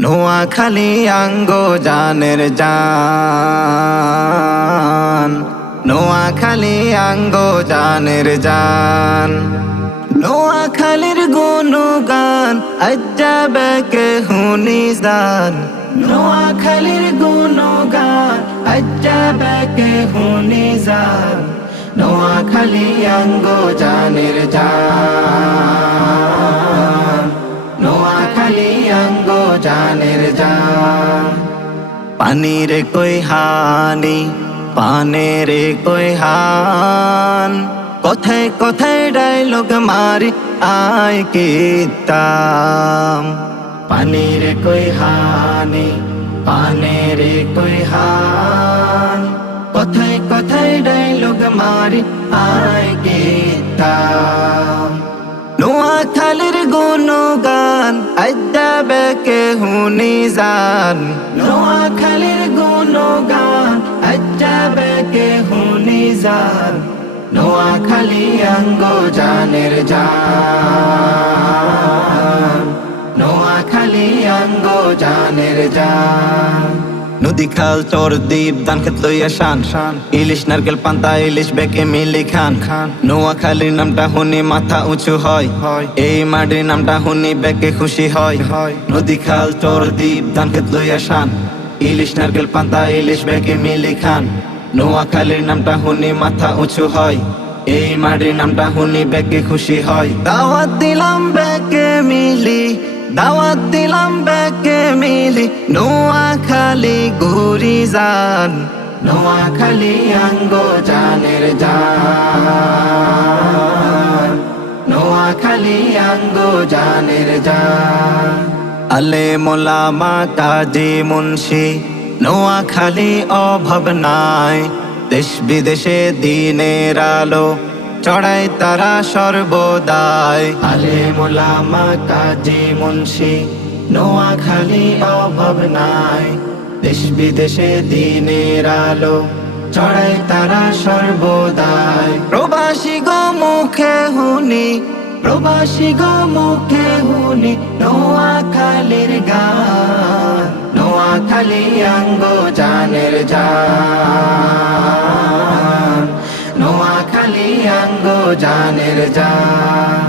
নোয়াখালী আঙ্গ জানের জান। নোয়াখালী আঙ্গ জানের জান। নোয়াখালীর গুণগান আজ্জাবেকে হুনি জান। নোয়াখালীর গুণগান আজ্জাবেকে হুনি জান। নোয়াখালী আঙ্গ জানের জান। জানের জান। পানির কই হানি, পানের কই হান। কথায় কথায় ডায়লগ মারি আয় কিতাম পানির কই হানি, পানের কই হান। কথায় কথায় ডায়লগ মারি আয় কিতাম নোয়াখালীর গুণগান আজ্জাবেকে হুনি জান। নোয়াখালীর গুণগান আজ্জাবেকে হুনি জান। নোয়াখালী অঙ্গ জানের জান। নোয়াখালী অঙ্গ জানের জান। নদী খাল চর দ্বীপ দান খেত লইয়া শান। ইলিশ, নারকেল, পান্তা, ইলিশ বেকে মিলি খান। খান নোয়াখালীর নামটা শুনি মাথা উঁচু হয়। এই মাটির নামটা শুনি বেকে খুশি হয়। নদী খাল চর দ্বীপ দান খেত লইয়া শান। ইলিশ, নারকেল, পান্তা, ইলিশ বেকে মিলি খান। নোয়াখালীর নামটা শুনি মাথা উঁচু হয়। এই মাটির নামটা শুনি বেকে খুশি হয়। দাওয়াত দিলাম বেকে মিলি দাওয়াত দিলাম বেকে মিলি নোয়াখালী ঘুরি যান নোয়াখালী আঙ্গ জানের জান। নোয়াখালী আঙ্গ জানের জান। আলে মোলামা কাজী মুন্সি নোয়াখালী অভাব নাই। দেশ বিদেশে দিনের আলো চড়াই তারা সর্বদাই। আলে মোলামা কাজী মুন্সি নোয়াখালী অভাব নাই। দেশ বিদেশে দিনের আলো চড়াই তারা সর্বদাই। প্রবাসী গো মুখে হুনি প্রবাসী গো মুখে হুনি নোয়াখালীর গান নোয়াখালী অঙ্গ জানের জান। নোয়াখালী অঙ্গ জানের জান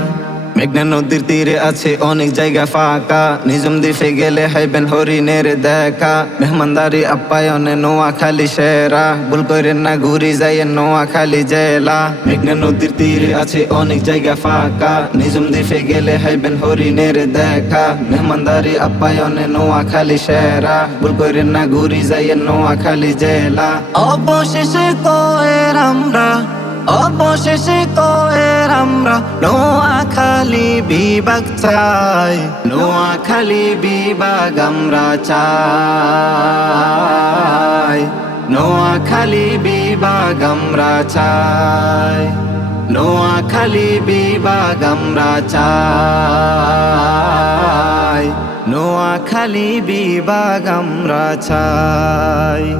মেঘনা নদীর তীরে আছে অনেক জায়গা ফাঁকা। নিজম দ্বীপে গেলে হাইবেন হরিণের দেখা। মেহমানদারি আপ্যায়নে নোয়াখালী সেরা। ভুল করেন না ঘুরি যাই নোয়াখালী জেলা। মেঘনা নদীর তীরে আছে অনেক জায়গা ফাঁকা। নিজম দ্বীপে গেলে হাইবেন হরিণের দেখা। মেহমানদারি আপ্যায়নে নোয়াখালী সেরা। ভুল করেন না ঘুরি যাই নোয়াখালী জেলা। অবশেষে কয়ের আমরা অবশেষে কয়ের আমরা নোয়াখালী বিভাগ চাই। নোয়াখালী বিভাগ আমরা চাই। নোয়াখালী বিভাগ আমরা চাই। নোয়াখালী বিভাগ আমরা চাই। নোয়াখালী বিভাগ আমরা চাই।